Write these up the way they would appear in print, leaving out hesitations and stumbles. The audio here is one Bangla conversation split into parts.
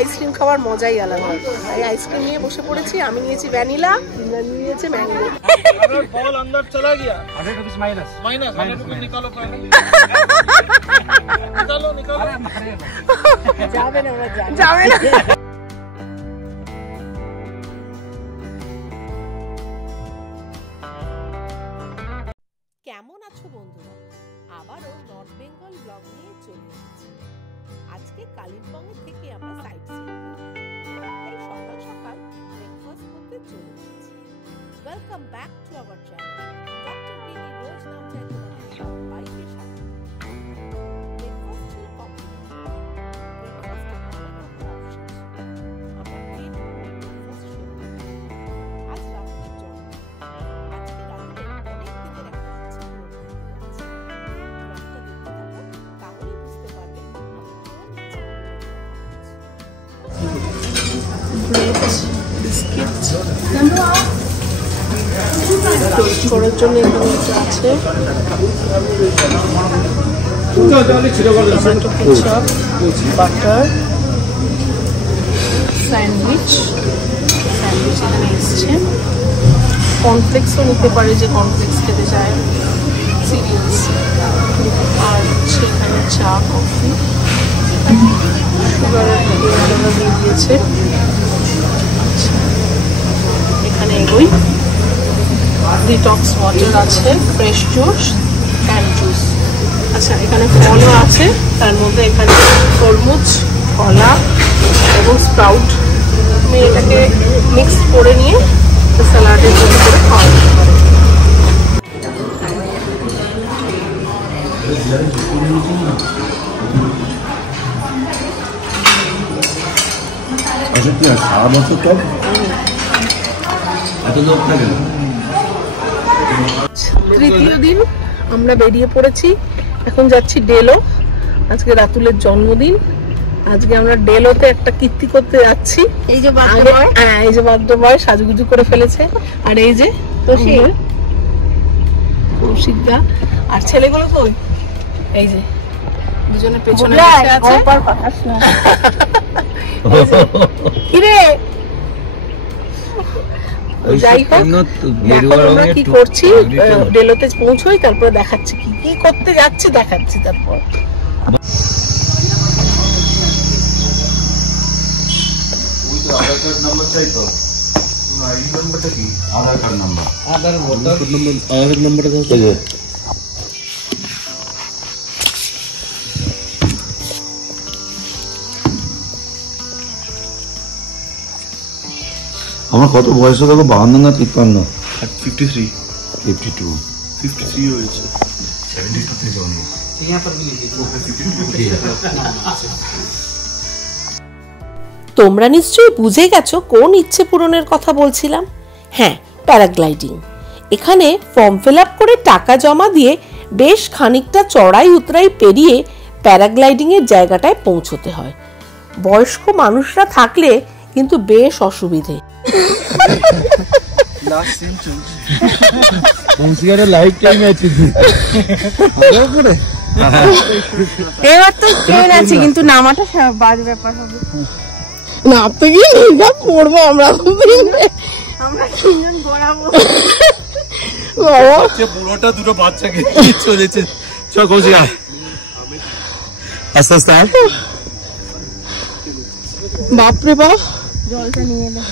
আইসক্রিম খাওয়ার মজাই আলাদা। তাই আইসক্রিম নিয়ে বসে পড়েছি। আমি নিয়েছি ভ্যানিলা, ইমরান নিয়েছে ম্যাঙ্গো। अगर बॉल अंदर चला गया 100 रुपीस माइनस 100 रुपीस निकालो निकालो যাবে না, যাবে না। কেমন আছো বন্ধুরা? আবারও নর্থ বেঙ্গল ব্লগ নিয়ে চলে এসেছি। আজকে কালিম্পং থেকে আমরা সাইট সিইং তাই সকাল সকাল ব্রেকফাস্ট করতে চলে এসেছি। Welcome back to our channel. Doctor বিনি রোজ নাম চাই তোমাদের বাইকের সাথে। ব্রেকফাস্ট ছিল কমপ্লিট। ব্রেকফাস্টে অনেক রকম অপশন ছিল। আমরা পেট ভরে ব্রেকফাস্ট সেরে নিলাম। আজ রাতের জন্য আজকে রাতে অনেক দিনের একটা ইচ্ছে পূরণ হয়ে গেছে। ব্লগটা দেখতে থাকো, তাহলেই বুঝতে পারবে আমি কোন ইচ্ছে টোস্ট করার জন্য এখানে একটা আছে, কেচাপ, বাটার, স্যান্ডউইচ এখানে এসছে। কর্নফ্লেক্সও নিতে পারে যে কর্নফ্লেক্স খেতে চায়, সিরিয়ালস, আর হচ্ছে এখানে চা, কফি, সুগারের দিয়ে দিয়েছে। এখানে এগোই, ডিটক্স ওয়াটার আছে, ফ্রেশ জুস, ক্যান জুস। আচ্ছা, এখানে ফলও আছে, তার মধ্যে এখানে তরমুজ, কলা এবং স্প্রাউট। আমি এটাকে মিক্স করে নিয়ে স্যালাডের মতো করে খাওয়া যেতে পারে। তৃতীয় দিন আমরা বেরিয়ে পড়েছি। এখন যাচ্ছি ডেলো। আজকে রাতুলের জন্মদিন। আজকে আমরা ডেলোতে একটা কীর্তি করতে যাচ্ছি। এই যে বার্থডে বয় সাজুগুজু করে ফেলেছে। আর এই যে কৌশিকদা আর ছেলেগুলো কই, এই যে দুজনে পেছনে বসে আছে। কিরে যাই হোক, আমরা কি করছি, ডেলোতে পৌঁছোই, তারপরে দেখাচ্ছি কি কি করতে যাচ্ছি, দেখাচ্ছি। তারপর আধার কার্ড নাম্বার চাই তো, আইডি নাম্বারটা কি? আধার কার্ড নাম্বার, আধার নাম্বারটা দাও। আমার কত বয়স হলো? 52 না 53? 53 52 53 হয়েছে। 72 তে জন্ম। তোমরা নিশ্চয়ই বুঝে গেছো কোন ইচ্ছে পূরণের কথা বলছিলাম। হ্যাঁ, প্যারাগ্লাইডিং। এখানে ফর্ম ফিল আপ করে টাকা জমা দিয়ে বেশ খানিকটা চড়াই উতরাই পেরিয়ে প্যারাগ্লাইডিং এর জায়গাটায় পৌঁছতে হয়। বয়স্ক মানুষরা থাকলে কিন্তু বেশ অসুবিধে। এবার তো ট্রেন আছে, কিন্তু নামাটা বাজে ব্যাপার হবে। নামতে গিয়ে পড়বো আমরা, আমরা তিনজন গড়াবো। বুড়োটা দুটো বাচ্চাকে চলেছে। চল কৌশিক, আস্তে আস্তে। বাপরে বাপ, জলটা নিয়ে এলে।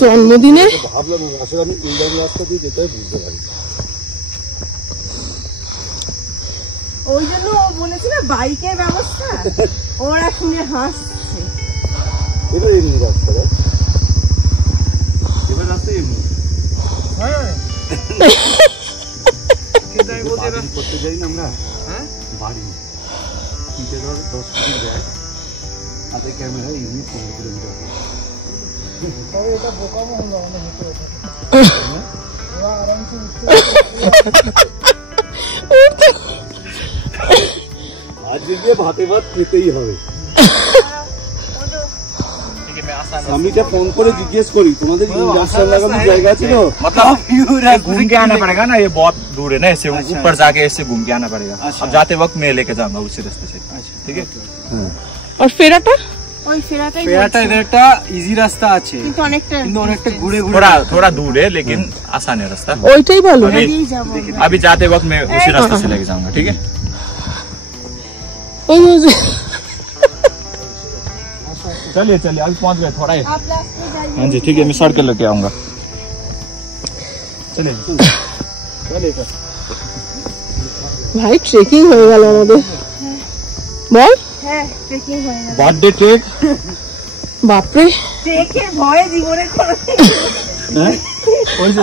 জন্মদিনে ভাবলাম আসলে আমি এই রাস্তা দিয়ে যেতে বুঝতে পারি। ওই জন্য ও বলেছে না বাইকের ব্যবস্থা, ওরা শুনে হাসছে। এটা এমনি রাস্তা, এবার রাস্তা এমনি। হ্যাঁ, কিন্তু আমি বলতে করতে যাই না আমরা। হ্যাঁ, বাড়ি পিঠে ধর 10 মিনিট ব্যাগ, হাতে ক্যামেরা, এমনি 15 কিলোমিটার। তবে এটা বোকামো হলো আমাদের ভিতরে। ওরা আরামসে আজকে গিয়ে ভাতে ভাত খেতেই হবে। আমি এটা ফোন করে জিজ্ঞেস করি তোমাদের ইন্ডাস্ট্রিয়াল লাগানোর জায়গা ছিল? मतलब घूम के आना पड़ेगा ना, ये बहुत दूर है ना, ऐसे ऊपर जाके ऐसे घूम के आना पड़ेगा। अब जाते वक्त मैं लेके जाऊंगा उसी रास्ते से, ठीक है? और फेराटा ওই ফেরাটাই फेराटा इधर একটা इजी रास्ता আছে কিন্তু অনেকটা ঘুরে ঘুরে थोड़ा दूर है लेकिन आसान है रास्ता। ওইটাই ভালো। দিয়েই যাবো। अभी जाते वक्त मैं उसी रास्ते से लेके जाऊंगा, ठीक है? चलिए चलिए अभी पहुंच गए, थोड़ा ही। आप रास्ते जाइए। हाँ जी ठीक है, मैं सड़ के लेके आऊंगा। चलिए चलिए सर। ভাই ট্রেকিং হয়ে গেল আমাদের, বল। হ্যাঁ ট্রেকিং হয়ে গেল। Birthday trek. বাপরে, ট্রেকের ভয়ে জীবনে কোনো ওই যে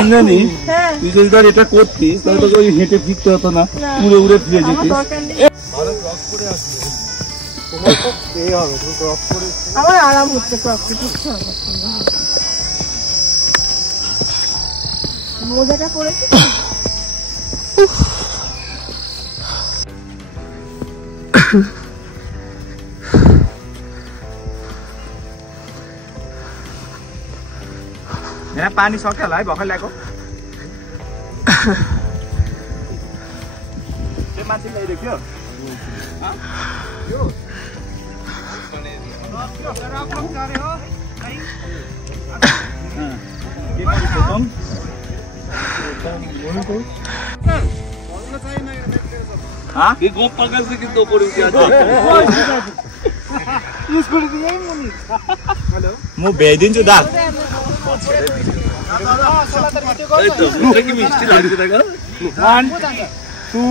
আমরানি হ্যাঁ তুই যদি ধর এটা করতিস তাহলে তোকে ওই হেঁটে ফিরতে হতো না, উড়ে উড়ে ফিরে আমার যেতিস। দরকার নেই। ভালো ক্রস করে আসবে তোমার তো এই হবে, তুমি ক্রস করে আমার আরাম হচ্ছে প্রকৃতি কিছু হবে মোজাটা পরেছি। मेरा पानी सक्यो होला है भर्खर ल्याएको। त्यो मान्छे ल्याइदियो गोपाल से कितना ऊपर उठ गया म भेइदिन्छु दा। কি মিষ্টি লাগছে দেখো। 1 2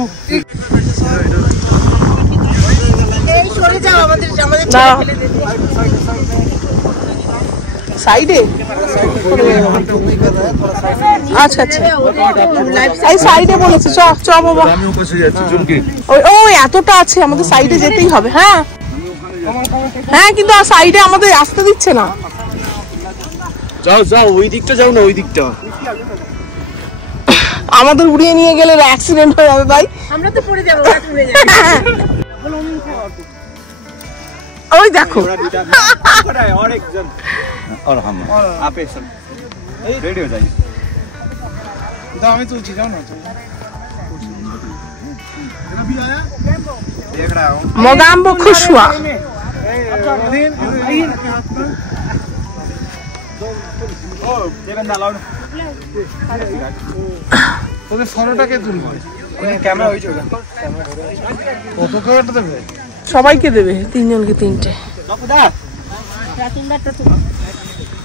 এই সরে যাও, আমাদের না ফেলে দেবে। সাইডে, আচ্ছা আচ্ছা এই সাইডে বলেছে, চ চ বাবা। আমি উপসে যাচ্ছি জুমকি। ওই ও এতটা আছে, আমাদের সাইডে যেতেই হবে। হ্যাঁ হ্যাঁ, কিন্তু সাইডে আমাদের আসতে দিচ্ছে না। যাও যাও ওই দিকটা যাও না, ওই দিকটা। আমাদের উড়িয়ে নিয়ে গেলে অ্যাক্সিডেন্ট হয়ে যাবে ভাই। আমরা তো পড়ে যাবো, ওরা পড়ে যাবে। ওই দেখো और एक जन और हम आप एक सन रेडी हो जाइए। দাও আমি তুলছি, যাও না তুমি। देख रहा हूँ মগাম্বো খুশুয়া। ओ ये बंदा लाओ তোদের ফটোটাকে তুলবো, कैमरा होई चुका। কত করে দেবে? সবাইকে দেবে, তিনজনকে তিনটে। नपुदा রাতুলদারটা তো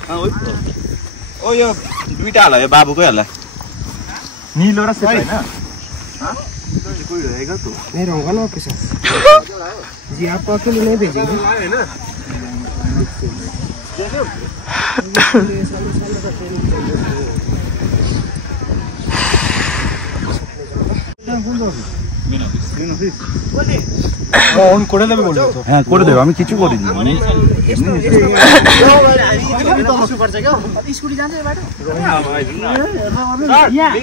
हां ओ यो दुईटा होला, यो बाबुकै होला, नीलो र सेतो हैन। हां कोई रहेगा तो नहीं रहूंगा ना आपके साथ जी, आपको अकेले नहीं भेजेंगे। অন করে দেবে বলছো তো? হ্যাঁ করে দেবে, আমি কিছু করিনি। स्कूटी जान्छ बाटो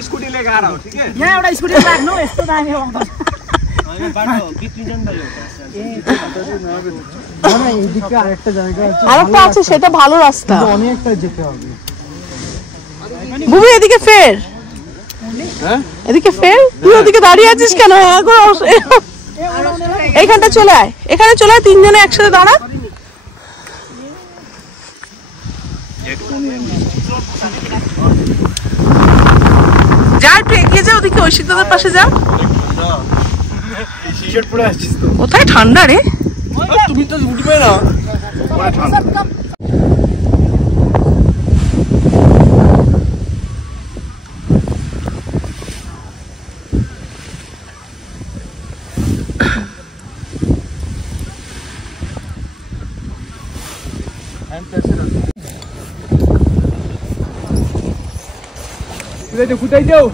स्कूटी लेके आ रहा हूं, ठीक है? यहाँ एउटा स्कुटी राख्नु, यस्तो दामी आउँछ। আরেকটা আছে, সেটা ভালো রাস্তা। অনেকটা যেতে হবে। বুবি এদিকে ফের, এদিকে ফের। তুই ওদিকে দাঁড়িয়ে আছিস কেন? এইখানটা চলে আয়, এখানে চলে আয়, তিনজনে একসাথে দাঁড়া। যা একটু এগিয়ে যা, ওদিকে ঐশিকদাদের পাশে যা। টি-শার্ট পরে আসছিস তো? কোথায় ঠান্ডা রে। তুমি তো উঠবে না। কোথায় যাও?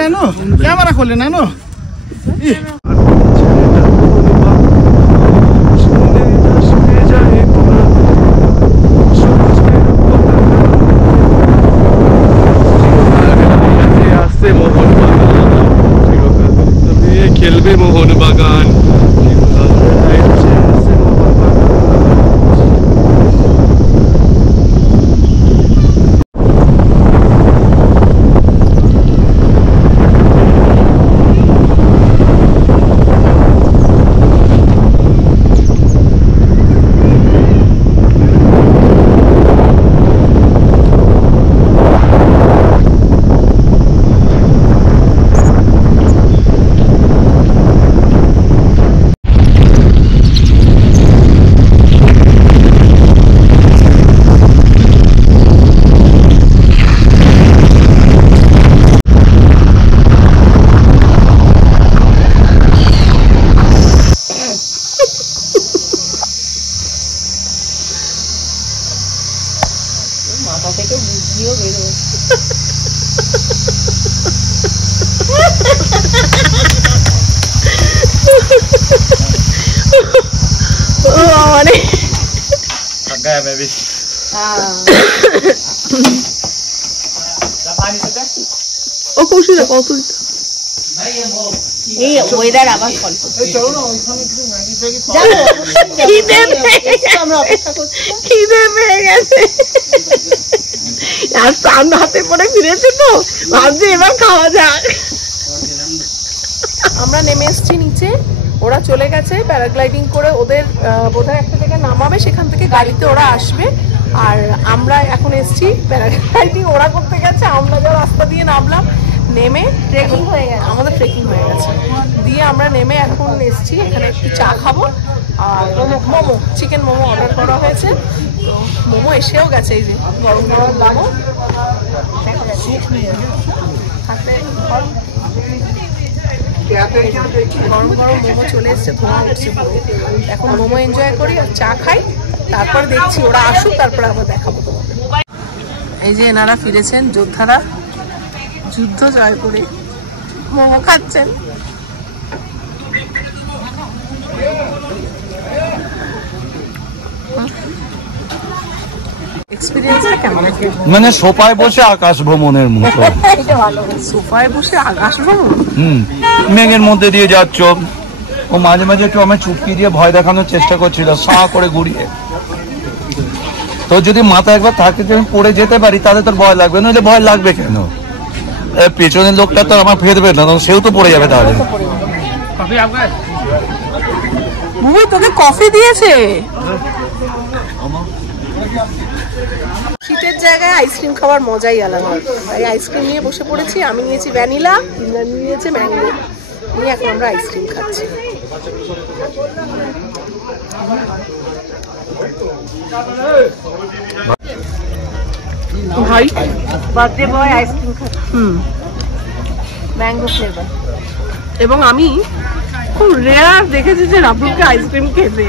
नानो क्यामेरा खोले नानो। খেলবে মোহন বাগান। maybe. ও খুশি না কত এই ওয়েদার আবার ফল খিদে পেয়ে গেছে আর চান হাতে পরে ফিরেছে তো ভাবছি এবার খাওয়া যাক। আমরা নেমে এসেছি নিচে, ওরা চলে গেছে প্যারাগ্লাইডিং করে, ওদের বোধহয় একটা জায়গায় নামাবে, সেখান থেকে গাড়িতে ওরা আসবে। আর আমরা এখন এসেছি প্যারাগ্লাইডিং ওরা করতে গেছে, আমরা যা রাস্তা দিয়ে নামলাম, নেমে ট্রেকিং হয়ে গেছে, আমাদের ট্রেকিং হয়ে গেছে, দিয়ে আমরা নেমে এখন এসেছি এখানে একটু চা খাবো আর মোমো, চিকেন মোমো অর্ডার করা হয়েছে। তো মোমো এসেও গেছে, এই যে গরম গরম মোমো গরম গরম মোমো চলে এসছে, ধোঁয়া উঠছে পুরো। এখন মোমো এনজয় করি আর চা খাই, তারপর দেখছি ওরা আসুক, তারপরে আবার দেখাবো তোমাদের। এই যে এনারা ফিরেছেন যোদ্ধারা, যুদ্ধ জয় করে মোমো খাচ্ছেন। এক্সপেরিয়েন্সটা কেমন? মানে সোফায় বসে আকাশ ভ্রমণের মতো। সোফায় বসে আকাশ ভ্রমণ। মেঘের মধ্যে দিয়ে যাচ্ছ, ও মাঝে মাঝে একটু আমার চুপকি দিয়ে ভয় দেখানোর চেষ্টা করছিল, সাঁ করে ঘুরিয়ে। তো যদি মাথা একবার থাকে যে আমি পড়ে যেতে পারি, তাহলে তোর ভয় লাগবে, নইলে ভয় লাগবে কেন? পেছনের লোকটা তো আমার ফেরবে না, সেও তো পড়ে যাবে। তাহলে তোকে কফি দিয়েছে? শীতের জায়গায় আইসক্রিম খাওয়ার মজাই আলাদা। তাই আইসক্রিম নিয়ে বসে পড়েছি, আমি নিয়েছি ভ্যানিলা, ইন্দ্রাণী নিয়েছে ম্যাঙ্গো, নিয়ে এখন আমরা আইসক্রিম খাচ্ছি। ভাই বার্থডে বয় আইসক্রিম খাচ্ছে, ম্যাঙ্গো ফ্লেভার। এবং আমি খুব রেয়ার দেখেছি যে রাবুলকে আইসক্রিম খেতে।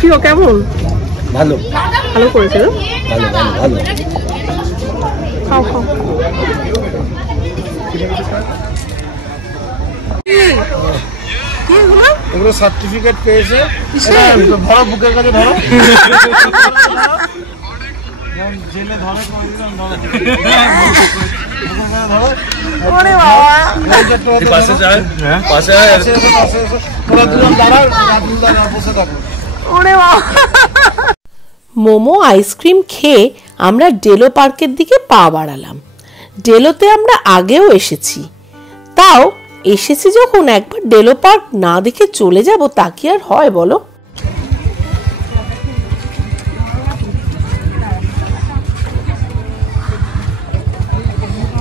কি কেমন? ভালো ভালো করেছে, ভালো ভালো ভালো। খাও খাও। এগুলো সার্টিফিকেট পেয়েছে, ধরো বুকের কাছে ধরো। জেলে ধরে ওরে বাবা, পাশে যায়, পাশে বসে থাকো। ওরে বাবা। মোমো আইসক্রিম খেয়ে আমরা ডেলো পার্কের দিকে পা বাড়ালাম। ডেলোতে আমরা আগেও এসেছি, তাও এসেছি যখন একবার ডেলো পার্ক না দেখে চলে যাব তা কি আর হয় বলো?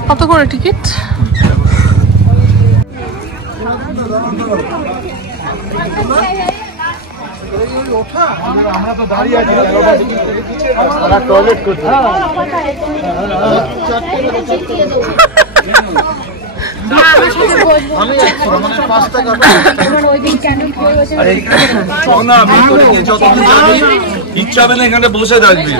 কত করে টিকিট? আমরা তো দাঁড়িয়ে আছি, টয়লেট করতে। ইচ্ছা হবে না এখানে বসে থাকবি।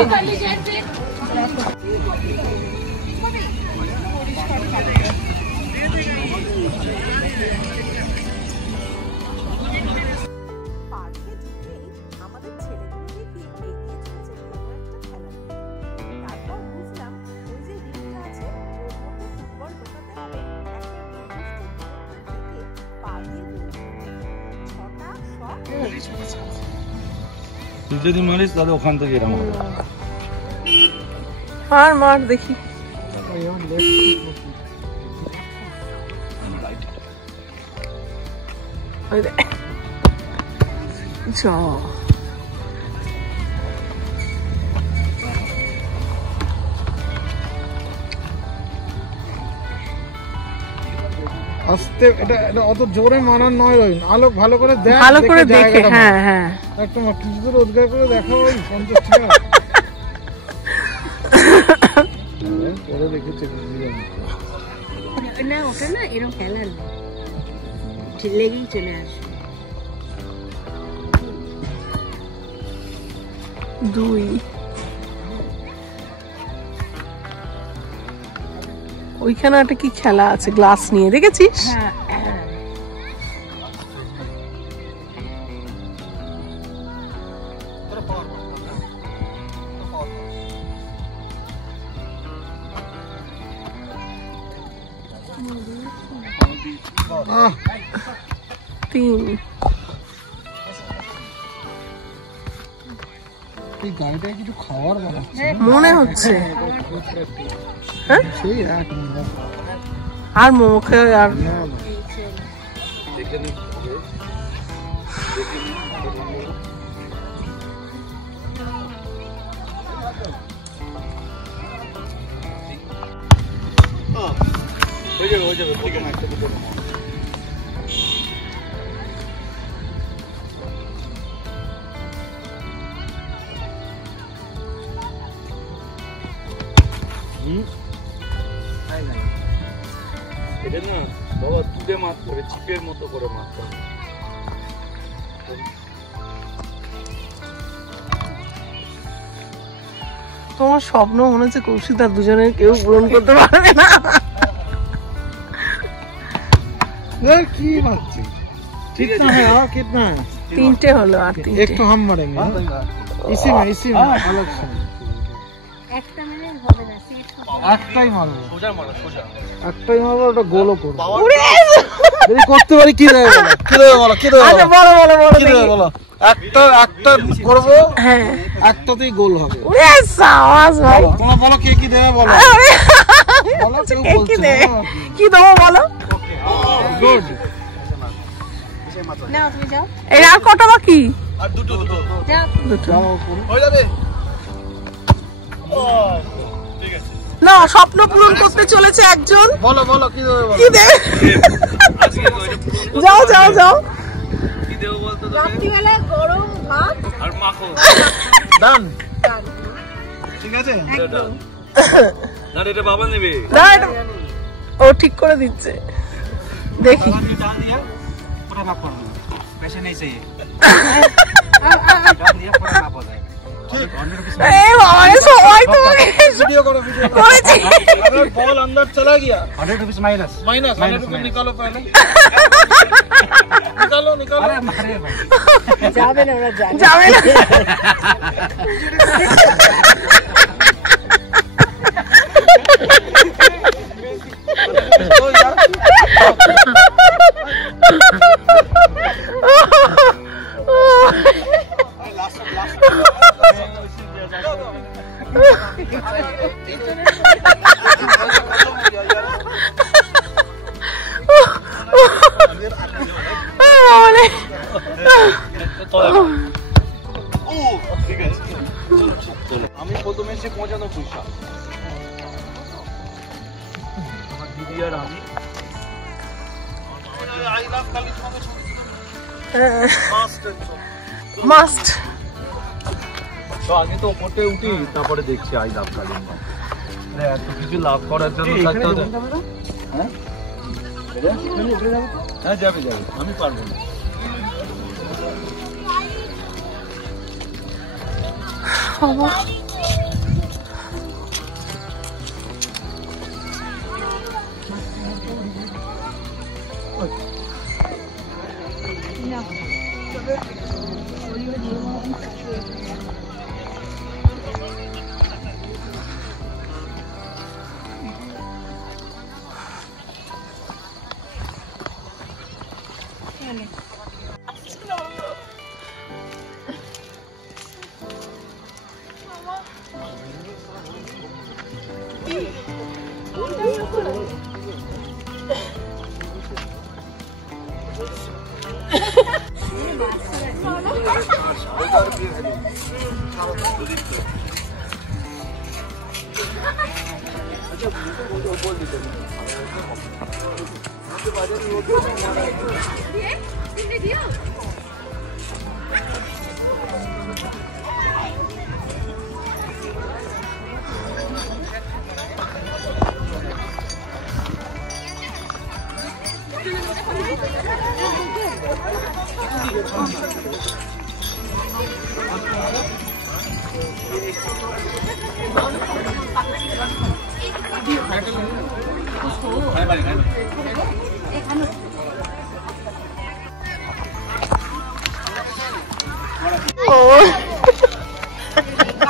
তুই যদি মারিস তাহলে ওখান থেকে এরকম হবে। মার মার দেখি। আস্তে, এটা অত জোরে মারার নয়, ওই আলো ভালো করে দেখ, ভালো করে দেখে। হ্যাঁ হ্যাঁ, একটা কিছু তো রোজগার করে দেখাও, ওই 50 টাকা করে দেখেছে। না ওটা না এরকম খেলার লেগেই চলে আসে। 2 ওইখানে একটা কি খেলা আছে গ্লাস নিয়ে, দেখেছিস? 3 এই গাড়িটায় কিছু খাওয়ার মনে হচ্ছে। হ্যাঁ সেই এক আর মোমো খেয়ে আর হয়ে যাবে ঠিক আছে একটা দুটো এটা না বাবা তুলে মারতে হবে, চিপের মতো করে মারতে হবে। তোমার স্বপ্ন মনে হচ্ছে কৌশিক আর দুজনের কেউ পূরণ করতে পারবে না। কি মারছি कितना है और कितना है? 3টে হলো আর 3টে। एक तो हम मरेंगे इसी में अलग से একটা মানে হবে না, একটাই মারবো, সোজা মারো সোজা। একটাই মারবো, ওটা গোলও করবো। উড়ে যদি করতে পারি কি দেবে বলো, কি দেবে বলো, কি দেবে আচ্ছা বলো, বলো বলো বলো কি দেবে বলো। একটা করবো, হ্যাঁ একটাতেই গোল হবে। উড়ে সাবাস ভাই। তোমরা বলো কে কি দেবে বলো, আরে বলো কেউ কে কি বলছে দেবে? না। কি দেবো বলো? গুড না তুমি যাও এই আর কটা বাকি? আর দুটো যাও দুটো। হয়ে যাবে। ঠিক আছে। না স্বপ্ন পূরণ করতে চলেছে একজন। বলো বলো কি দেবে বলো। কি দেবে? আজকে তো এটা পুরো যাও যাও যাও। কি দেবো বলতো তোকে? রাত্রিবেলা গরম ভাত আর মাখন। ডান ঠিক আছে। একদম না এটা বাবা নেবে। না এটা ও ঠিক করে দিচ্ছে, দেখি। डाल दिया पूरा माफ कर दो, पैसे नहीं चाहिए, আ- আ- আ- डाल दिया पूरा माफ हो जाएगा। ठीक 100 रुपीस এই বাবা রে, সবাই তোমাকে वीडियो करो वीडियो करो। করেছে। अगर बॉल अंदर चला गया 100 रुपीस माइनस 100 रुपीस निकालो पहले निकालो अरे मारे भाई যাবে না ওরা জানে যাবে না। तो यार আমি প্রথমে এসে পৌঁছানো পয়সা আমার দিদি আর আমি আই লাভ কালিম্পং মাস্ট। তো আগে তো ওপরতে উঠি, তারপরে দেখছি আই লাভ কালিম্পং। এত কিছু লাভ করার জন্য থাকতে হবে। হ্যাঁ হ্যাঁ যাবে যাবে, আমি পারবো না।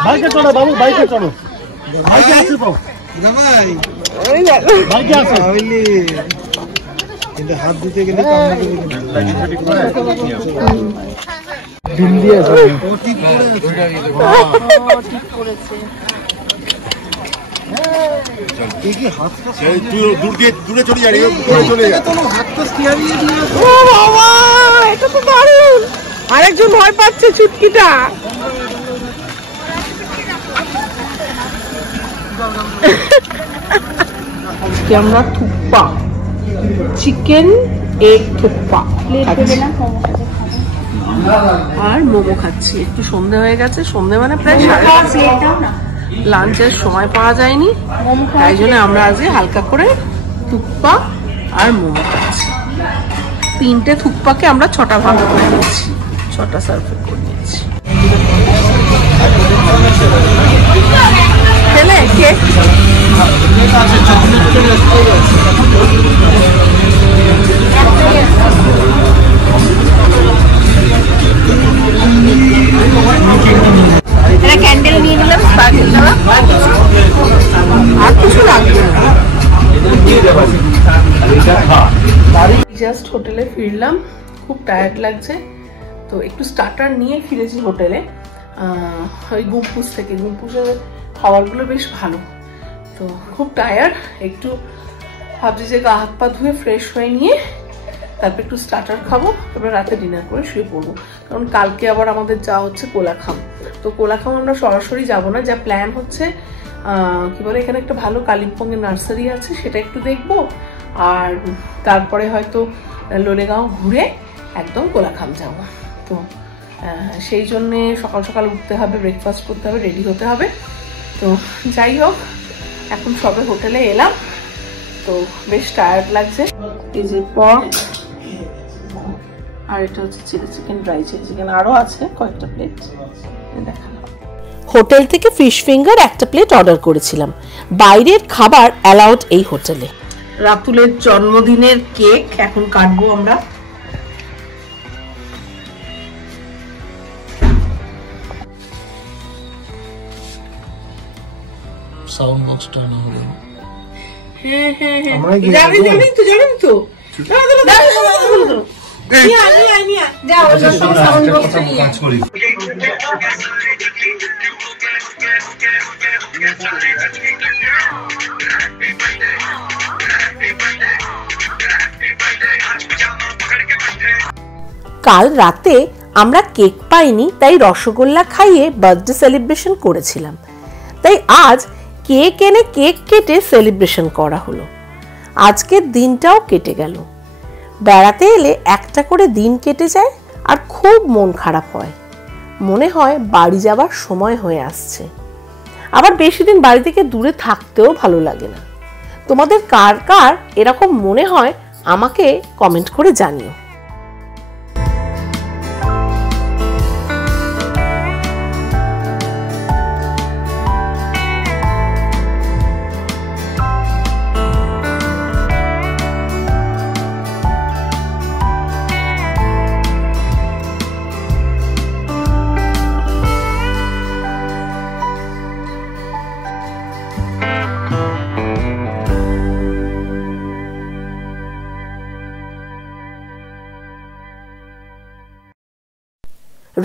বাইকে চড়ো বাবু, বাইকে চড়ো, বাইকে আসে তো, ভাই বাইকে আসে। কিন্তু হাত দিতে গেলে তো ডিম দিয়ে ঠিক করেছে। দূরে চলে যাবে, চলে যাবে। ও বাবা, এটা তো দারুণ। আরেকজন ভয় পাচ্ছে চুটকিটা। আজকে আমরা থুপ্পা, চিকেন এগ থুপ্পা আর মোমো খাচ্ছি। একটু সন্ধে হয়ে গেছে, সন্ধে মানে প্রায় লাঞ্চের সময় পাওয়া যায়নি, তাই জন্য আমরা আজকে হালকা করে থুপ্পা আর মোমো খাচ্ছি। 3টে থুপ্পাকে আমরা 6টা ভাগ করে নিয়েছি, 6টা সার্ভ করে নিয়েছি। খেলে কেক ক্যান্ডেল নিয়ে নিলাম, আর কিছু লাগবে না। জাস্ট হোটেলে ফিরলাম, খুব টায়ার্ড লাগছে, তো একটু স্টার্টার নিয়ে ফিরেছি হোটেলে। ওই গুম্পুস থেকে, গুম্পুসের খাবারগুলো বেশ ভালো, তো খুব টায়ার্ড। একটু ভাবছি যে গা হাত পা ধুয়ে ফ্রেশ হয়ে নিয়ে তারপর একটু স্টার্টার খাবো, তারপরে রাতে ডিনার করে শুয়ে পড়বো। কারণ কালকে আবার আমাদের যাওয়া হচ্ছে কোলাখাম, তো কোলাখাম আমরা সরাসরি যাব না, যা প্ল্যান হচ্ছে কি বলে এখানে একটা ভালো কালিম্পংয়ের নার্সারি আছে, সেটা একটু দেখবো, আর তারপরে হয়তো লোলেগাঁও ঘুরে একদম কোলাখাম যাব। তো সেই জন্যে সকাল সকাল উঠতে হবে, ব্রেকফাস্ট করতে হবে, রেডি হতে হবে। তো যাই হোক, এখন সবে হোটেলে এলাম, তো বেশ টায়ার্ড লাগছে। এই যে পর্ক, আর এটা হচ্ছে chilli chicken, dry chilli chicken, আরও আছে কয়েকটা প্লেট দেখালাম। হোটেল থেকে ফিশ ফিঙ্গার একটা প্লেট অর্ডার করেছিলাম। বাইরের খাবার অ্যালাউড এই হোটেলে। রাতুলের জন্মদিনের কেক এখন কাটবো আমরা। সাউন্ড বক্সটা না হলে হ্যাঁ হ্যাঁ হ্যাঁ, যাবি তো সাউন্ড বক্সটা নিয়ে কাল রাতে আমরা কেক পাইনি, তাই রসগোল্লা খাইয়ে বার্থডে সেলিব্রেশন করেছিলাম। তাই আজ কেক এনে কেক কেটে সেলিব্রেশন করা হলো। আজকের দিনটাও কেটে গেল। বেড়াতে এলে একটা করে দিন কেটে যায় আর খুব মন খারাপ হয়, মনে হয় বাড়ি যাবার সময় হয়ে আসছে। আবার বেশি দিন বাড়ি থেকে দূরে থাকতেও ভালো লাগে না। তোমাদের কার কার এরকম মনে হয় আমাকে কমেন্ট করে জানিও।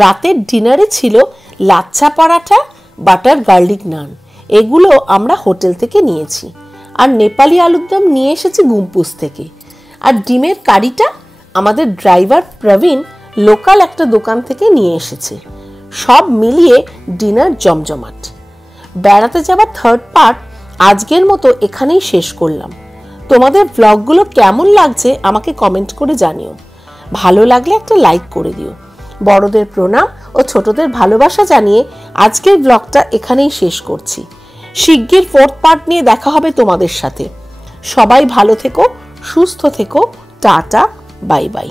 রাতের ডিনারে ছিল লাচ্ছা পরাঠা, বাটার গার্লিক নান, এগুলো আমরা হোটেল থেকে নিয়েছি। আর নেপালি আলুর দম নিয়ে এসেছি গুম্পুস থেকে। আর ডিমের কারিটা আমাদের ড্রাইভার প্রবীণ লোকাল একটা দোকান থেকে নিয়ে এসেছে। সব মিলিয়ে ডিনার জমজমাট। বেড়াতে যাবার থার্ড পার্ট আজকের মতো এখানেই শেষ করলাম। তোমাদের ব্লগগুলো কেমন লাগছে আমাকে কমেন্ট করে জানিও। ভালো লাগলে একটা লাইক করে দিও। বড়দের প্রণাম ও ছোটদের ভালোবাসা জানিয়ে আজকের ব্লগটা এখানেই শেষ করছি। শিগগির ফোর্থ পার্ট নিয়ে দেখা হবে তোমাদের সাথে। সবাই ভালো থেকো, সুস্থ থেকো। Tata, bye bye.